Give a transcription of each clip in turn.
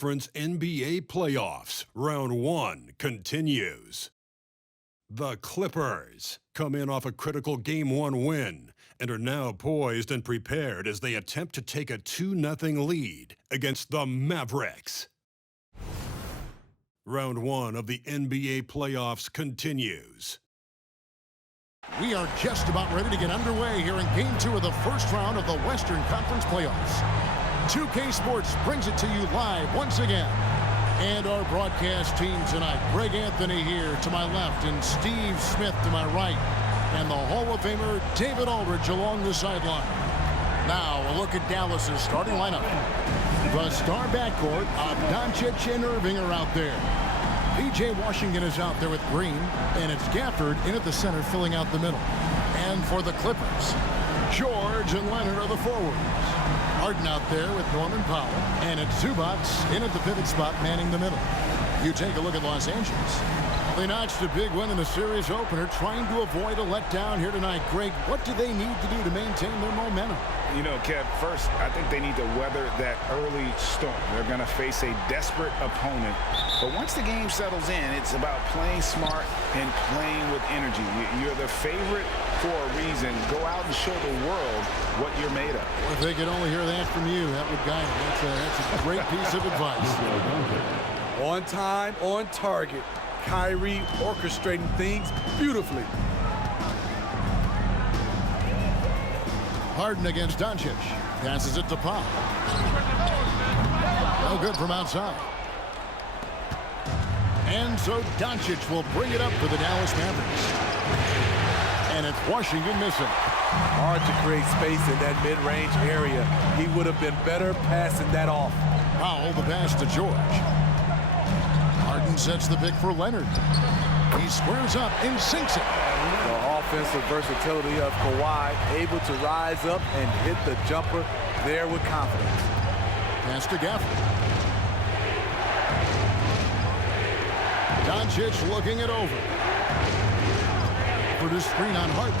Conference NBA playoffs. Round 1 continues. The Clippers come in off a critical Game 1 win and are now poised and prepared as they attempt to take a 2-0 lead against the Mavericks. Round 1 of the NBA playoffs continues. We are just about ready to get underway here in Game 2 of the first round of the Western Conference playoffs. 2K Sports brings it to you live once again. And our broadcast team tonight, Greg Anthony here to my left and Steve Smith to my right. And the Hall of Famer David Aldridge along the sideline. Now a look at Dallas's starting lineup. The star backcourt of Doncic and Irving are out there. P.J. Washington is out there with Green, and it's Gafford in at the center filling out the middle. And for the Clippers, George and Leonard are the forwards. Harden out there with Norman Powell, and it's Zubac in at the pivot spot manning the middle. You take a look at Los Angeles. They notched a big win in the series opener, trying to avoid a letdown here tonight. Greg, what do they need to do to maintain their momentum? You know, Kev, first, I think they need to weather that early storm. They're going to face a desperate opponent. But once the game settles in, it's about playing smart and playing with energy. You're the favorite for a reason. Go out and show the world what you're made of. Well, if they could only hear that from you, that would guide them. That's a great piece of advice. On time, on target. Kyrie orchestrating things beautifully. Harden against Doncic. Passes it to Powell. No good from outside. And so Doncic will bring it up for the Dallas Mavericks. And it's Washington missing. Hard to create space in that mid-range area. He would have been better passing that off. Powell the pass to George. Harden sets the pick for Leonard. He squares up and sinks it. The offensive versatility of Kawhi, able to rise up and hit the jumper there with confidence. Pass to Gafford. Doncic looking it over. For the screen on Harden.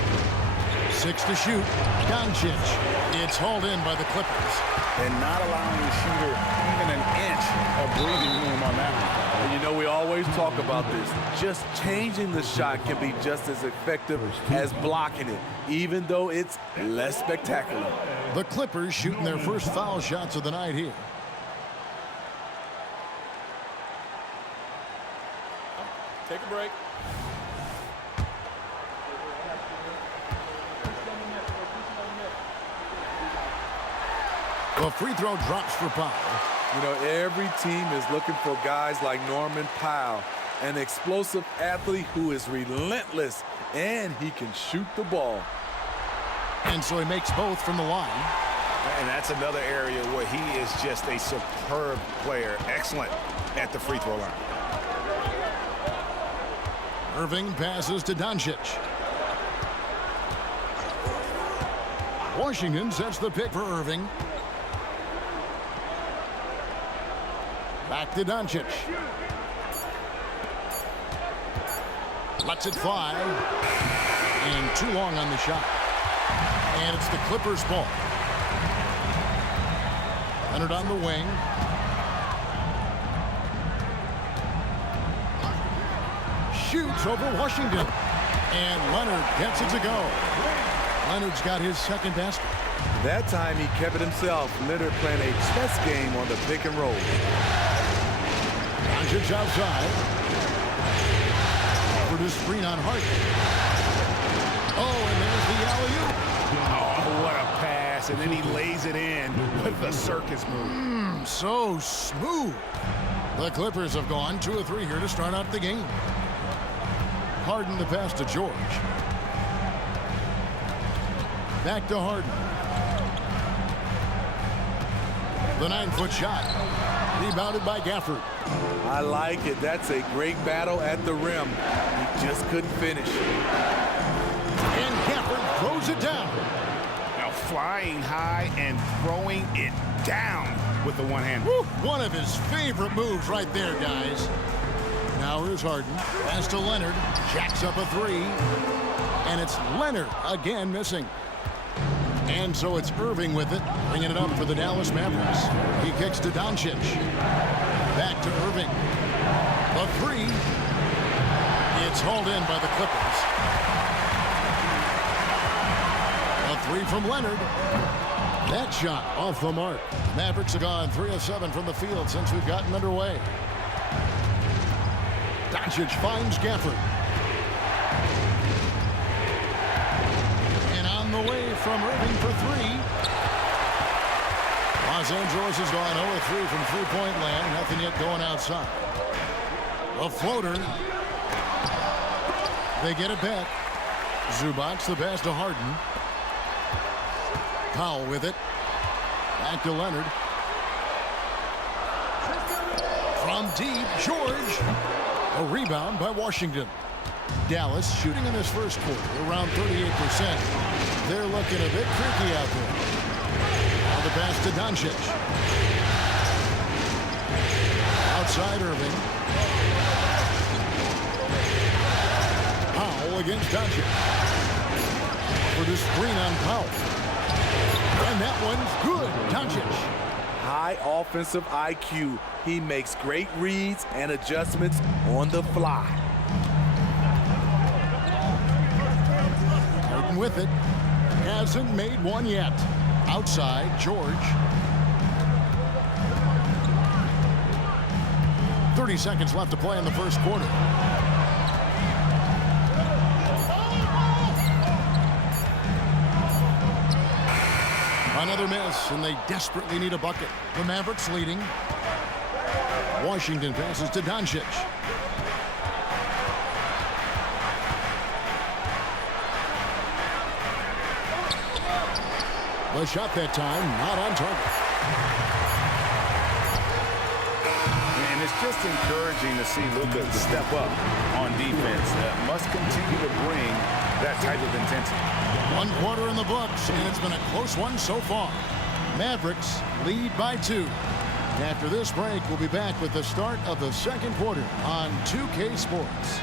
6 to shoot. Doncic. It's hauled in by the Clippers. And not allowing the shooter even an inch of breathing room on that one. And you know, we always talk about this. Just changing the shot can be just as effective as blocking it, even though it's less spectacular. The Clippers shooting their first foul shots of the night here. Take a break. The free throw drops for Powell. You know, every team is looking for guys like Norman Powell, an explosive athlete who is relentless, and he can shoot the ball. And so he makes both from the line. And that's another area where he is just a superb player. Excellent at the free throw line. Irving passes to Doncic. Washington sets the pick for Irving. Back to Doncic. Lets it fly. And too long on the shot. And it's the Clippers' ball. Leonard on the wing. Shoots over Washington. And Leonard gets it to go. Leonard's got his second basket. That time he kept it himself. Leonard playing a chess game on the pick and roll. Doncic outside. For the screen on Harden. Oh, and there's the alley-oop. Oh, what a pass. And then he lays it in with the circus move. So smooth. The Clippers have gone 2 of 3 here to start out the game. Harden the pass to George. Back to Harden. The 9-foot shot. Rebounded by Gafford. I like it. That's a great battle at the rim. He just couldn't finish. And Gafford throws it down. Now flying high and throwing it down with the one hand. Woo, one of his favorite moves right there, guys. Now here's Harden. Pass to Leonard. Jacks up a 3. And it's Leonard again missing. And so it's Irving with it, bringing it up for the Dallas Mavericks. He kicks to Doncic. Irving. The three. It's hauled in by the Clippers. A three from Leonard. That shot off the mark. Mavericks have gone 3 of 7 from the field since we've gotten underway. Doncic finds Gafford. And on the way from Irving for three. Los Angeles has gone 0 of 3 from three-point land. Nothing yet going outside. A floater. They get it back. Zubac the pass to Harden. Powell with it. Back to Leonard. From deep, George. A rebound by Washington. Dallas shooting in this first quarter around 38%. They're looking a bit tricky out there. Now the pass to Doncic. Outside Irving. Powell against Doncic. For the screen on Powell. And that one's good. Doncic. High offensive IQ. He makes great reads and adjustments on the fly. Harden with it. Hasn't made one yet. Outside, George. 30 seconds left to play in the first quarter. Another miss, and they desperately need a bucket. The Mavericks leading. Washington passes to Doncic. The shot that time, not on target. And it's just encouraging to see Luka step up on defense. Must continue to bring that type of intensity. 1 quarter in the books, and it's been a close one so far. Mavericks lead by 2. After this break, we'll be back with the start of the second quarter on 2K Sports.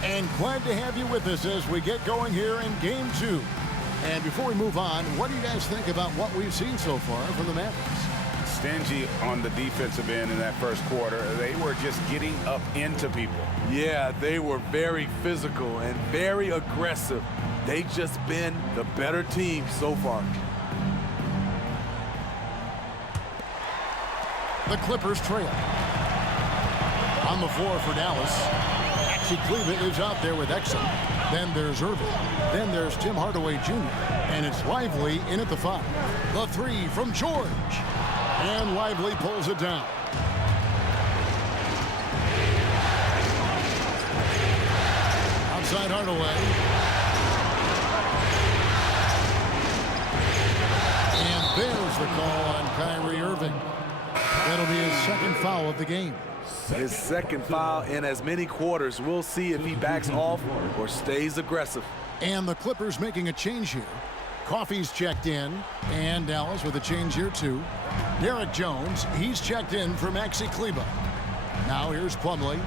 And glad to have you with us as we get going here in Game 2. And before we move on, what do you guys think about what we've seen so far from the Mavericks? Stingy on the defensive end in that first quarter. They were just getting up into people. Yeah, they were very physical and very aggressive. They've just been the better team so far. The Clippers trail. On the floor for Dallas. Kleba is out there with Exum. Then there's Irving. Then there's Tim Hardaway Jr. And it's Lively in at the 5. The 3 from George. And Lively pulls it down. Outside Hardaway. And there's the call on Kyrie Irving. That'll be his second foul of the game. His second foul in as many quarters. We'll see if he backs off or stays aggressive. And the Clippers making a change here. Coffey's checked in, and Dallas with a change here too. Derek Jones, he's checked in for Maxi Kleba. Now here's Plumlee.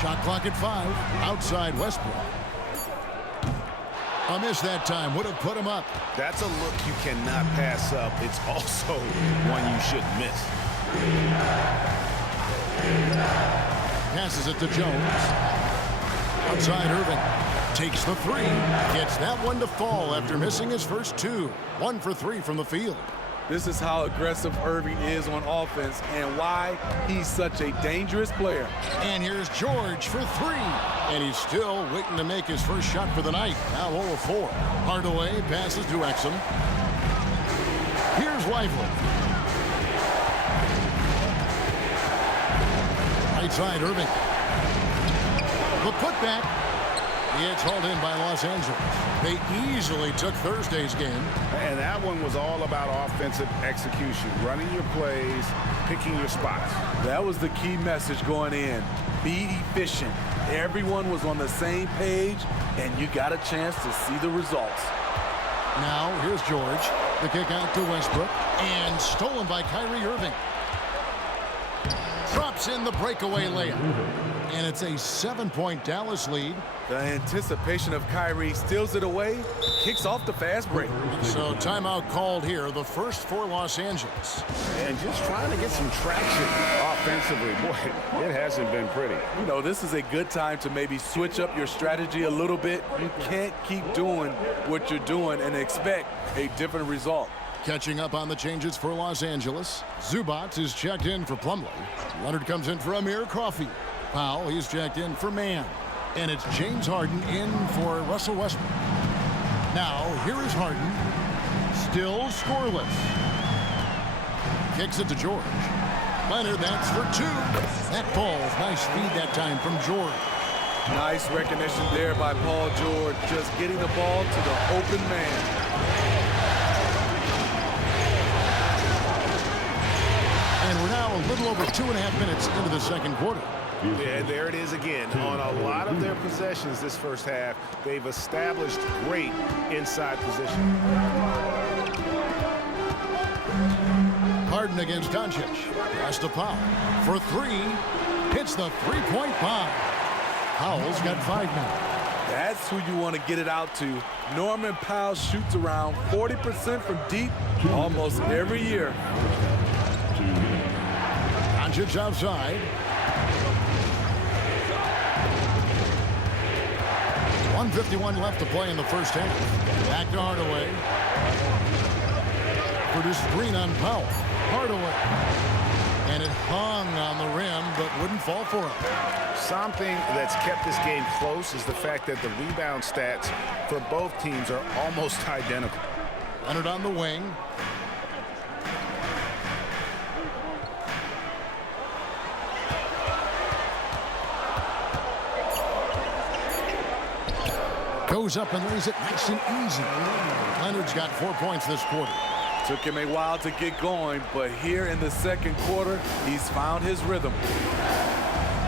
Shot clock at 5. Outside Westbrook. A miss that time would have put him up. That's a look you cannot pass up. It's also one you shouldn't miss. Passes it to Jones. Outside Irving. Takes the 3. Gets that one to fall after missing his first 2. 1 for 3 from the field. This is how aggressive Irving is on offense and why he's such a dangerous player. And here's George for 3. And he's still waiting to make his first shot for the night. Now 0 of 4. Hardaway passes to Exum. Here's Lively. Right side Irving. The putback. It's hauled in by Los Angeles. They easily took Thursday's game. And that one was all about offensive execution, running your plays, picking your spots. That was the key message going in. Be efficient. Everyone was on the same page, and you got a chance to see the results. Now, here's George. The kick out to Westbrook. And stolen by Kyrie Irving. Drops in the breakaway layup. And it's a 7-point Dallas lead. The anticipation of Kyrie steals it away, kicks off the fast break. So timeout called here, the first for Los Angeles. And just trying to get some traction offensively. Boy, it hasn't been pretty. You know, this is a good time to maybe switch up your strategy a little bit. You can't keep doing what you're doing and expect a different result. Catching up on the changes for Los Angeles. Zubac is checked in for Plumlee. Leonard comes in for Amir Coffey. Powell, he's checked in for Mann. And it's James Harden in for Russell Westbrook. Now, here is Harden. Still scoreless. Kicks it to George. Leonard, that's for two. That falls. Nice feed that time from George. Nice recognition there by Paul George, just getting the ball to the open man. And we're now a little over 2.5 minutes into the second quarter. Yeah, there it is again. On a lot of their possessions this first half, they've established great inside position. Harden against Doncic. Pass to Powell for three. Hits the three-point bomb. Powell's got 5 now. That's who you want to get it out to. Norman Powell shoots around 40% from deep almost every year. Doncic outside. 1:51 left to play in the first half. Back to Hardaway. For this screen on Powell. Hardaway. And it hung on the rim, but wouldn't fall for him. Something that's kept this game close is the fact that the rebound stats for both teams are almost identical. Leonard on the wing. Goes up and lays it nice and easy. Leonard's got 4 points this quarter. Took him a while to get going, but here in the second quarter, he's found his rhythm.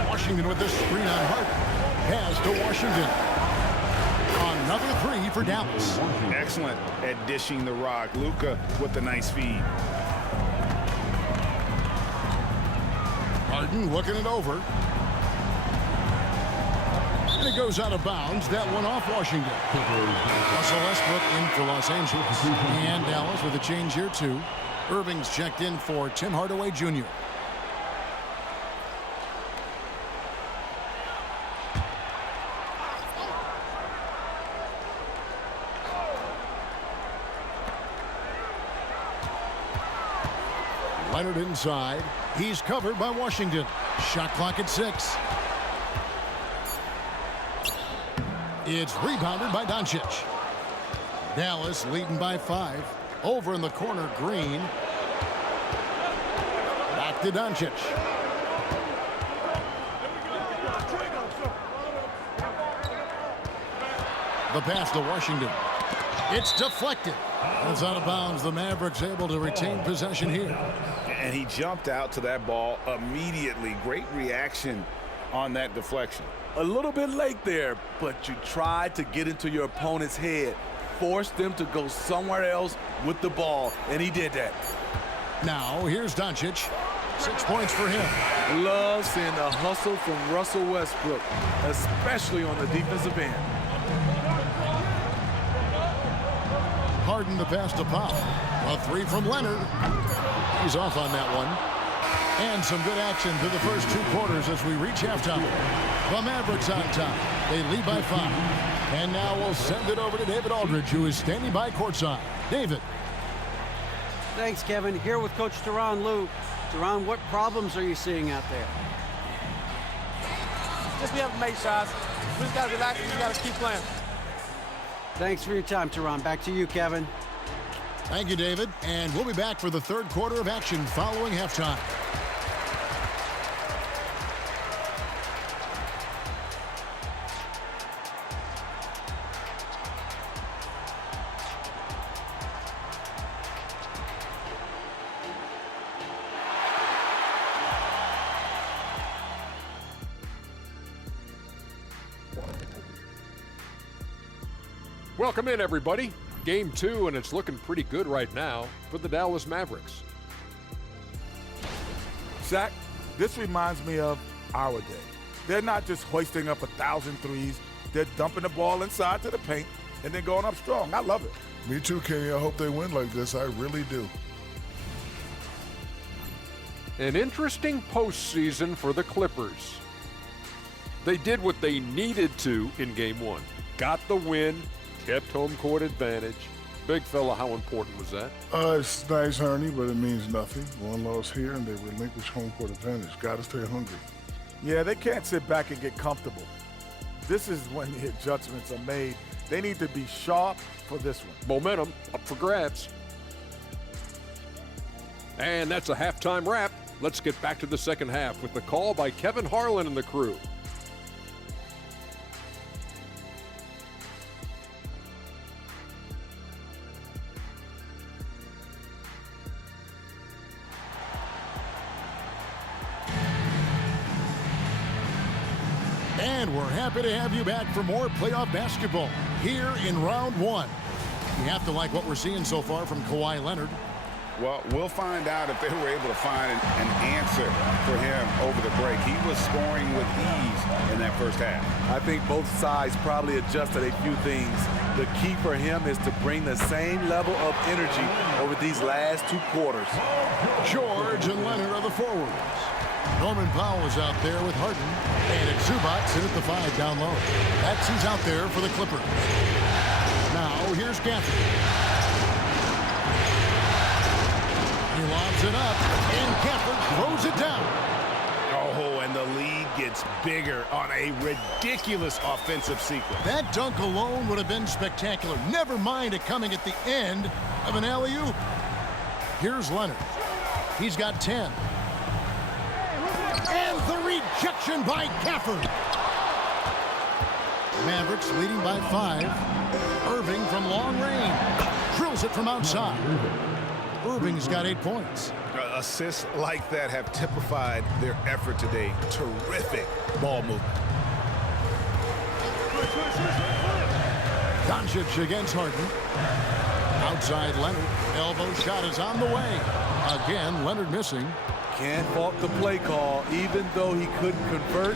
Washington with the screen on Harden. Pass to Washington. Another three for Dallas. Excellent at dishing the rock. Luka with the nice feed. Harden looking it over. And it goes out of bounds. That one off Washington. Russell Westbrook in for Los Angeles. And Dallas with a change here too. Irving's checked in for Tim Hardaway Jr. Leonard inside. He's covered by Washington. Shot clock at 6. It's rebounded by Doncic. Dallas leading by 5. Over in the corner, Green. Back to Doncic. The pass to Washington. It's deflected. That's out of bounds. The Mavericks able to retain possession here. And he jumped out to that ball immediately. Great reaction on that deflection. A little bit late there, but you tried to get into your opponent's head. Force them to go somewhere else with the ball, and he did that. Now, here's Doncic. 6 points for him. Love seeing the hustle from Russell Westbrook, especially on the defensive end. Harden the pass to Powell. A three from Leonard. He's off on that one. And some good action through the first 2 quarters as we reach halftime. The Mavericks on top. They lead by 5. And now we'll send it over to David Aldridge, who is standing by courtside. David. Thanks, Kevin. Here with Coach Teron Lue. Teron, what problems are you seeing out there? Just we haven't made shots. We just got to relax and we got to keep playing. Thanks for your time, Teron. Back to you, Kevin. Thank you, David. And we'll be back for the third quarter of action following halftime. Welcome in, everybody. Game 2, and it's looking pretty good right now for the Dallas Mavericks. Zach, this reminds me of our day. They're not just hoisting up 1,000 threes. They're dumping the ball inside to the paint and then going up strong. I love it. Me too, Kenny. I hope they win like this. I really do. An interesting postseason for the Clippers. They did what they needed to in Game 1. Got the win, kept home court advantage. Big fella, how important was that? It's nice, Ernie, but it means nothing. One loss here, and they relinquish home court advantage. Got to stay hungry. Yeah, they can't sit back and get comfortable. This is when the adjustments are made. They need to be sharp for this one. Momentum up for grabs. And that's a halftime wrap. Let's get back to the second half with the call by Kevin Harlan and the crew. And we're happy to have you back for more playoff basketball here in round 1. You have to like what we're seeing so far from Kawhi Leonard. Well, we'll find out if they were able to find an answer for him over the break. He was scoring with ease in that first half. I think both sides probably adjusted a few things. The key for him is to bring the same level of energy over these last 2 quarters. George and Leonard are the forwards. Norman Powell is out there with Harden. And it's Zubac in at the 5 down low. That's who's out there for the Clippers. Now, here's Gafford. He lobs it up, and Gafford throws it down. Oh, and the lead gets bigger on a ridiculous offensive sequence. That dunk alone would have been spectacular. Never mind it coming at the end of an alley-oop. Here's Leonard. He's got 10. And the rejection by Gafford. Mavericks leading by 5. Irving from long range. Drills it from outside. Irving's got 8 points. Assists like that have typified their effort today. Terrific ball movement. Doncic against Harden. Outside Leonard. Elbow shot is on the way. Again, Leonard missing. Can't fault the play call. Even though he couldn't convert,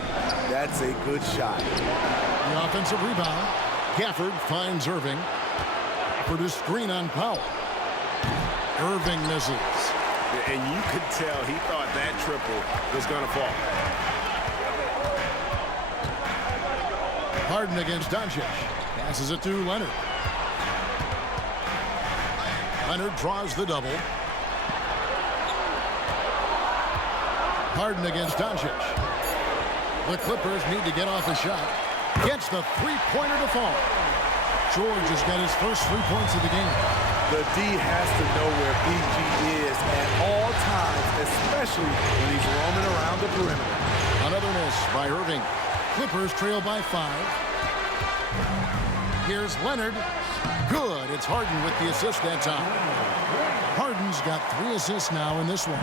that's a good shot. The offensive rebound. Gafford finds Irving. For the screen on Powell. Irving misses. And you could tell he thought that triple was going to fall. Harden against Doncic. Passes it to Leonard. Leonard draws the double. Harden against Doncic. The Clippers need to get off a shot. Gets the three-pointer to fall. George has got his first 3 points of the game. The D has to know where PG is at all times, especially when he's roaming around the perimeter. Another miss by Irving. Clippers trail by 5. Here's Leonard. Good. It's Harden with the assist that time. Harden's got 3 assists now in this one.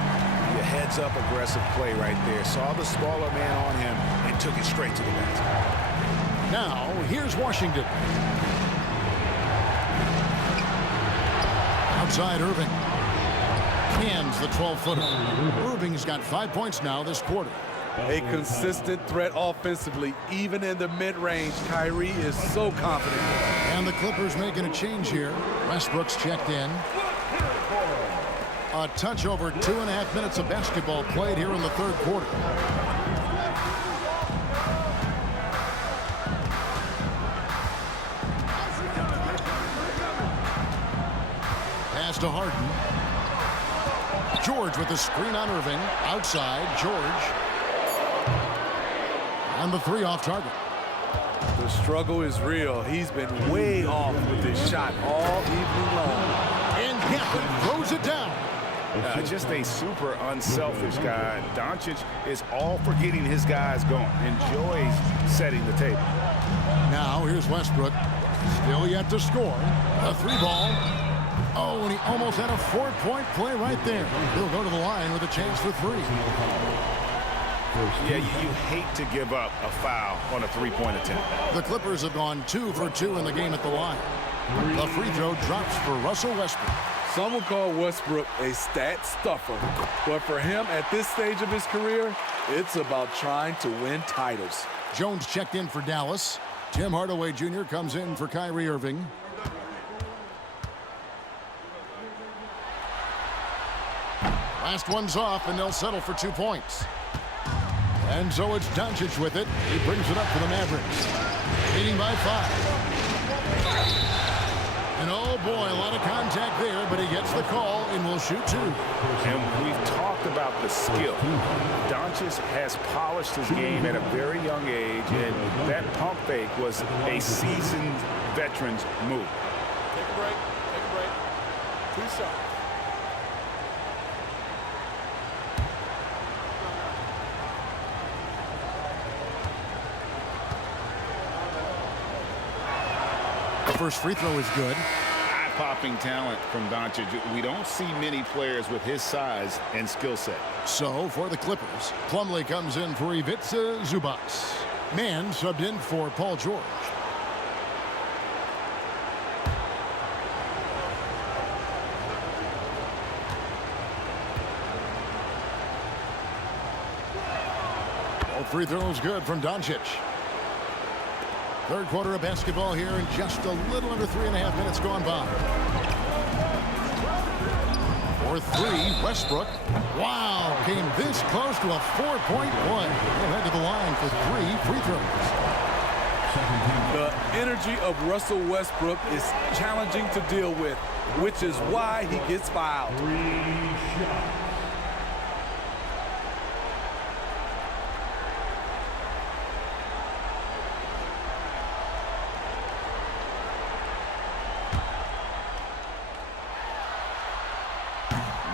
The heads-up aggressive play right there. Saw the smaller man on him and took it straight to the basket. Now, here's Washington. Outside Irving. Hands the 12-footer. Irving's got 5 points now this quarter. A consistent threat offensively, even in the mid-range. Kyrie is so confident. And the Clippers making a change here. Westbrook's checked in. A touch over 2.5 minutes of basketball played here in the third quarter. Pass to Harden. George with the screen on Irving. Outside, George. And the 3 off target. The struggle is real. He's been way off with his shot all evening long. And Gafford throws it down. Just a super unselfish guy. Doncic is all for getting his guys going. Enjoys setting the table. Now here's Westbrook. Still yet to score. A 3-ball. Oh, and he almost had a 4-point play right there. He'll go to the line with a chance for 3. Yeah, you hate to give up a foul on a three-point attempt. The Clippers have gone 2 for 2 in the game at the line. The free throw drops for Russell Westbrook. Some would call Westbrook a stat stuffer, but for him at this stage of his career, it's about trying to win titles. Jones checked in for Dallas. Tim Hardaway Jr. comes in for Kyrie Irving. Last one's off, and they'll settle for 2 points. And so it's Doncic with it. He brings it up for the Mavericks. Leading by 5. And oh boy, a lot of contact there, but he gets the call and will shoot 2. And we've talked about the skill. Doncic has polished his game at a very young age, and that pump fake was a seasoned veteran's move. Take a break. Take a break. 2 shots. The first free throw is good. Eye-popping talent from Doncic. We don't see many players with his size and skill set. So for the Clippers, Plumlee comes in for Ivica Zubac. Mann subbed in for Paul George. All free throws good from Doncic. Third quarter of basketball here, and just a little under 3.5 minutes gone by. For 3, Westbrook. Wow, came this close to a 4-point play. He'll head to the line for 3 free throws. The energy of Russell Westbrook is challenging to deal with, which is why he gets fouled.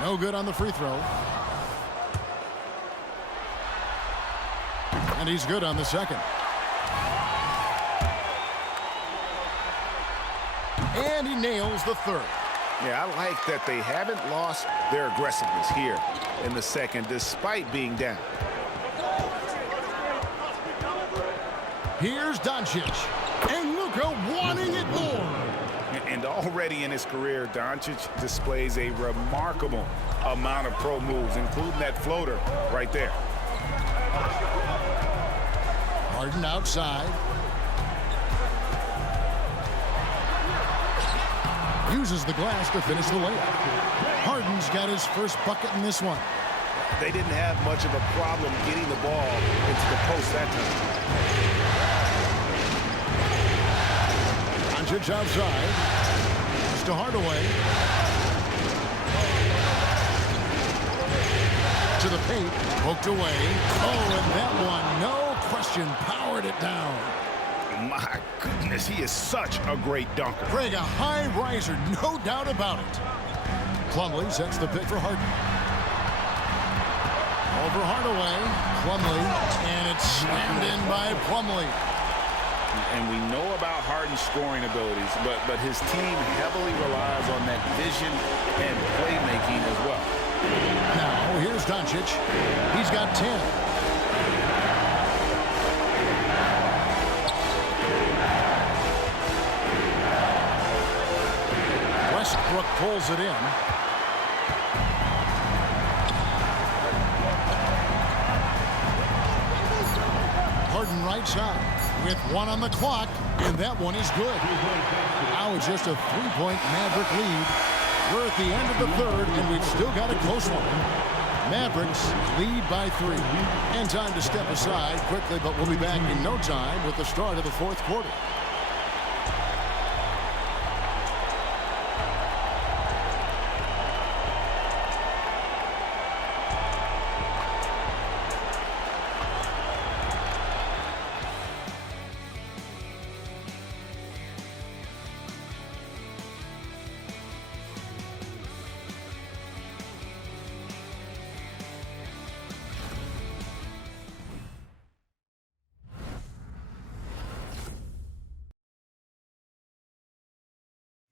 No good on the free throw. And he's good on the second. And he nails the third. Yeah, I like that they haven't lost their aggressiveness here in the second, despite being down. Here's Doncic. And Luka wanting it more. And already in his career, Doncic displays a remarkable amount of pro moves, including that floater right there. Harden outside. Uses the glass to finish the layup. Harden's got his first bucket in this one. They didn't have much of a problem getting the ball into the post that time. Doncic outside. To Hardaway. To the paint. Poked away. Oh, and that one, no question, powered it down. My goodness, he is such a great dunker. Craig, a high riser, no doubt about it. Plumlee sets the pick for Harden. Over Hardaway. Plumlee. And it's slammed in by Plumlee. And we know about Harden's scoring abilities, but his team heavily relies on that vision and playmaking as well. Now, here's Doncic. He's got 10. Westbrook pulls it in. Harden right side. With 1 on the clock, and that one is good. Now it's just a 3-point Maverick lead. We're at the end of the third, and we've still got a close one. Mavericks lead by 3. And time to step aside quickly, but we'll be back in no time with the start of the fourth quarter.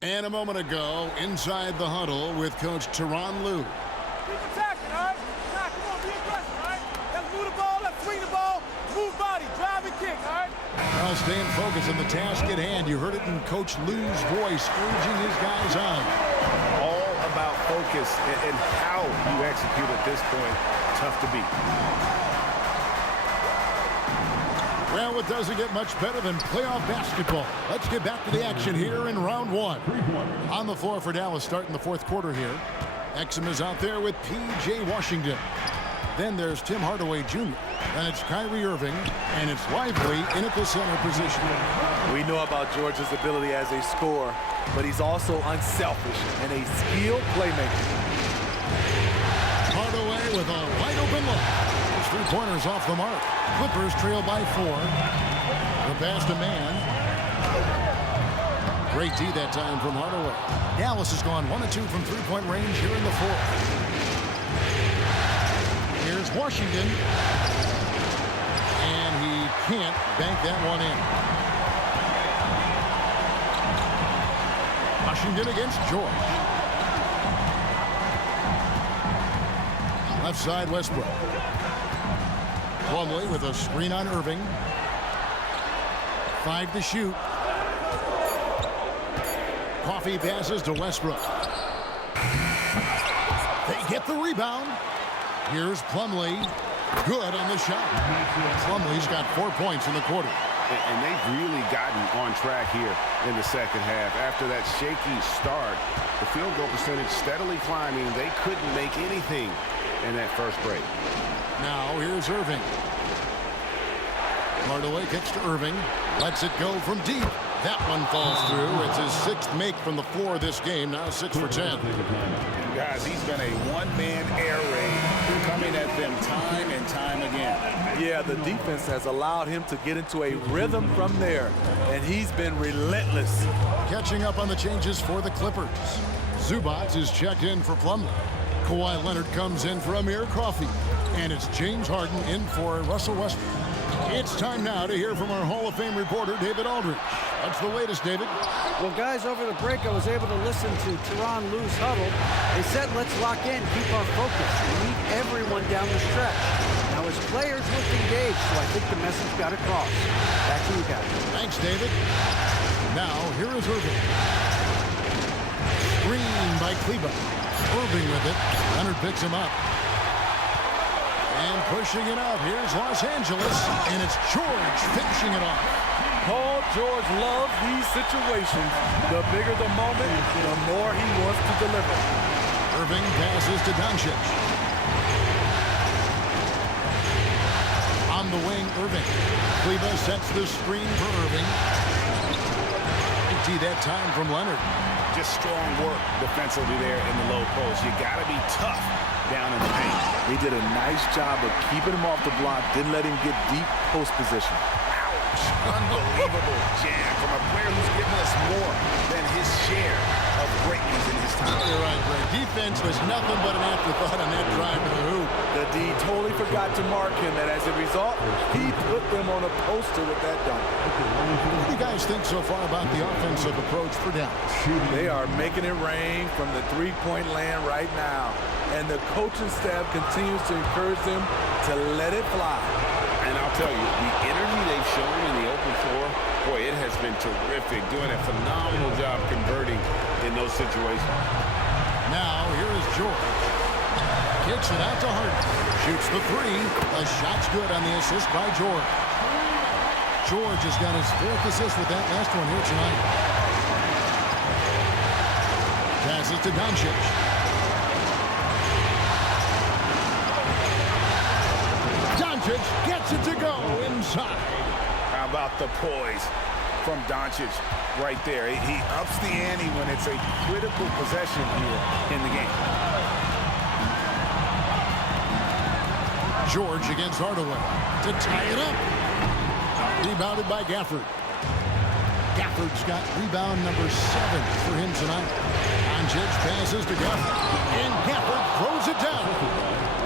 And a moment ago, inside the huddle with Coach Tyronn Lue. Keep attacking, all right? Nah, come on, be aggressive, all right? Let's move the ball up. Well, staying focused on the task at hand. You heard it in Coach Lou's voice, urging his guys on. All about focus and how you execute at this point. Tough to beat. Well, it doesn't get much better than playoff basketball. Let's get back to the action here in round one. On the floor for Dallas starting the fourth quarter here. Exum is out there with P.J. Washington. Then there's Tim Hardaway Jr. Then it's Kyrie Irving. And it's Lively in at the center position. We know about George's ability as a scorer, but he's also unselfish and a skilled playmaker. Hardaway with a wide open look. His three-pointers off the mark. Clippers trail by 4. The pass to man. Great D that time from Hardaway. Dallas has gone 1 of 2 from three-point range here in the fourth. Here's Washington. And he can't bank that one in. Washington against George. Left side, Westbrook. Plumlee with a screen on Irving. 5 to shoot. Coffee passes to Westbrook. They get the rebound. Here's Plumlee. Good on the shot. Plumlee's got 4 points in the quarter. And they've really gotten on track here in the second half. After that shaky start, the field goal percentage steadily climbing. They couldn't make anything in that first break. Now here's Irving. Hardaway kicks to Irving. Lets it go from deep. That one falls through. It's his 6th make from the floor this game. Now 6 for 10. Guys, he's been a one-man air raid, coming at them time and time again. Yeah, the defense has allowed him to get into a rhythm from there, and he's been relentless. Catching up on the changes for the Clippers. Zubac is checked in for Plumlee. Kawhi Leonard comes in for Amir Coffey. And it's James Harden in for Russell Westbrook. It's time now to hear from our Hall of Fame reporter, David Aldridge. What's the latest, David? Well, guys, over the break, I was able to listen to Tyronn Lue's huddle. They said, let's lock in, keep our focus, and lead everyone down the stretch. Now, his players looked engaged, so I think the message got across. Back to you guys. Thanks, David. Now, here is Irving. Screen by Kleba. Irving with it. Leonard picks him up. And pushing it out. Here's Los Angeles. And it's George finishing it off. Paul George loves these situations. The bigger the moment, the more he wants to deliver. Irving passes to Doncic. On the wing, Irving. Kleba sets the screen for Irving. Empty that time from Leonard. Just strong work defensively there in the low post. You got to be tough down in the paint. They did a nice job of keeping him off the block, didn't let him get deep post position. Unbelievable jam from a player who's given us more than his share of greatness in his time. You're right, Greg. Defense was nothing but an afterthought on that drive to the hoop. The D totally forgot to mark him, and as a result, he put them on a poster with that dunk. What do you guys think so far about the offensive approach for Dallas? They are making it rain from the three-point land right now, and the coaching staff continues to encourage them to let it fly. And I'll tell you, the energy they've shown in the open floor, boy, it has been terrific. Doing a phenomenal job converting in those situations. Now, here is George. Kicks it out to Harden. Shoots the 3. The shot's good on the assist by George. George has got his 4th assist with that last one here tonight. Passes to Doncic. Doncic gets it to go inside. How about the poise from Doncic right there? He ups the ante when it's a critical possession here in the game. George against Hardaway to tie it up. Rebounded by Gafford. Gafford's got rebound number 7 for him tonight. Doncic passes to Gafford. And Gafford throws it down.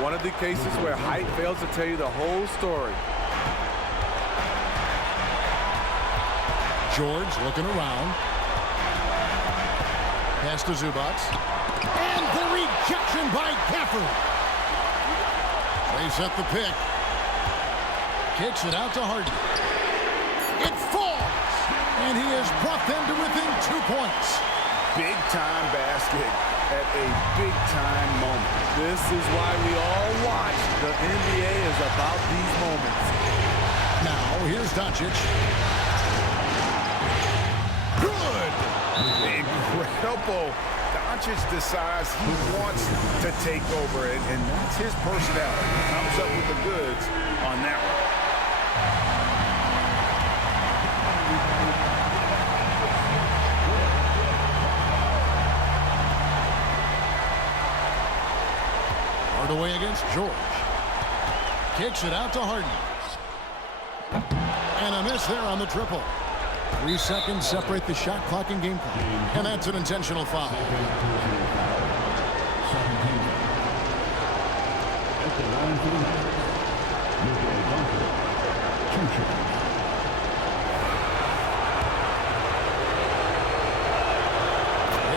One of the cases where height fails to tell you the whole story. George looking around. Pass to Zubac. And the rejection by Gafford. They set the pick. Kicks it out to Harden. It falls. And he has brought them to within 2 points. Big-time basket at a big-time moment. This is why we all watch. The NBA is about these moments. Now, here's Doncic. Good. Incredible. Doncic decides he wants to take over, and that's his personality. He comes up with the goods on that one. Away against George. Kicks it out to Harden. And a miss there on the triple. 3 seconds separate the shot clock and game clock. And that's an intentional foul.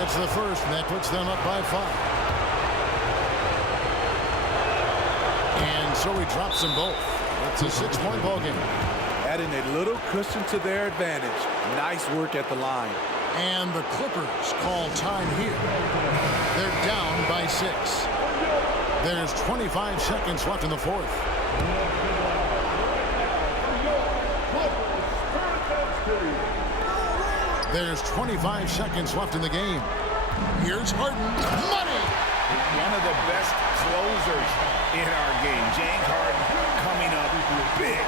It's the first, and that puts them up by 5. And so he drops them both. It's a 6-point ball game. Adding a little cushion to their advantage. Nice work at the line. And the Clippers call time here. They're down by 6. There's 25 seconds left in the fourth. There's 25 seconds left in the game. Here's Harden. Money! One of the best closers in our game. James Harden coming up big.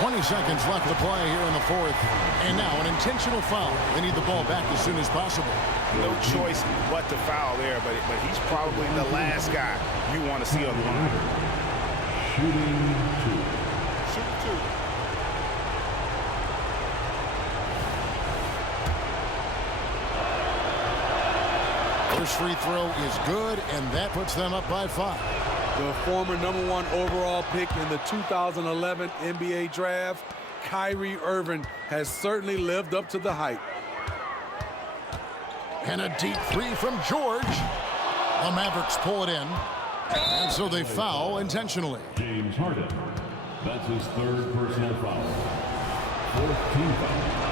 20 seconds left to play here in the fourth. And now an intentional foul. They need the ball back as soon as possible. No choice but to foul there, but he's probably the last guy you want to see on the line. Shooting 2. First free throw is good, and that puts them up by 5. The former #1 overall pick in the 2011 NBA draft, Kyrie Irving, has certainly lived up to the hype. And a deep 3 from George. The Mavericks pull it in, and so they foul intentionally. James Harden. That's his 3rd personal foul. 4th team foul.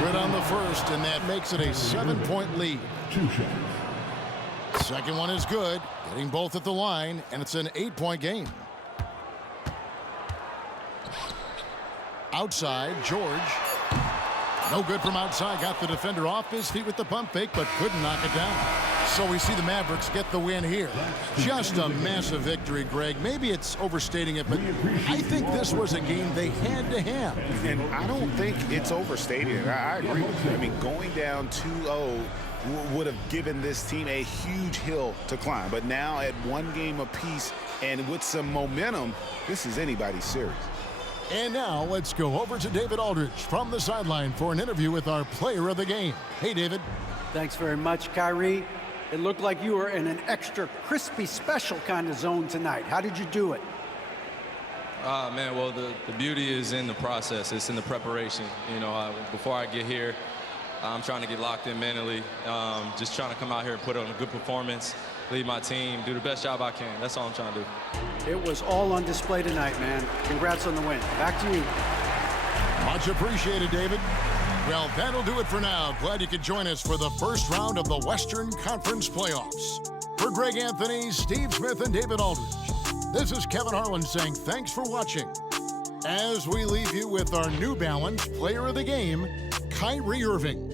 Good on the first, and that makes it a 7-point lead. 2 shots. Second one is good, getting both at the line, and it's an 8-point game. Outside, George. No good from outside. Got the defender off his feet with the pump fake, but couldn't knock it down. So we see the Mavericks get the win here. Just a massive victory, Greg. Maybe it's overstating it, but I think this was a game they had to have. And I don't think it's overstated. I agree. I mean, going down 2-0 would have given this team a huge hill to climb. But now at 1 game apiece and with some momentum, this is anybody's series. And now let's go over to David Aldridge from the sideline for an interview with our player of the game. Hey, David. Thanks very much, Kyrie. It looked like you were in an extra crispy special kind of zone tonight. How did you do it? Man, well, the beauty is in the process. It's in the preparation. You know, before I get here, I'm trying to get locked in mentally, just trying to come out here and put on a good performance, lead my team, do the best job I can. That's all I'm trying to do. It was all on display tonight, man. Congrats on the win. Back to you. Much appreciated, David. Well, that'll do it for now. Glad you could join us for the first round of the Western Conference Playoffs. For Greg Anthony, Steve Smith, and David Aldridge, this is Kevin Harlan saying thanks for watching. As we leave you with our New Balance Player of the Game, Kyrie Irving.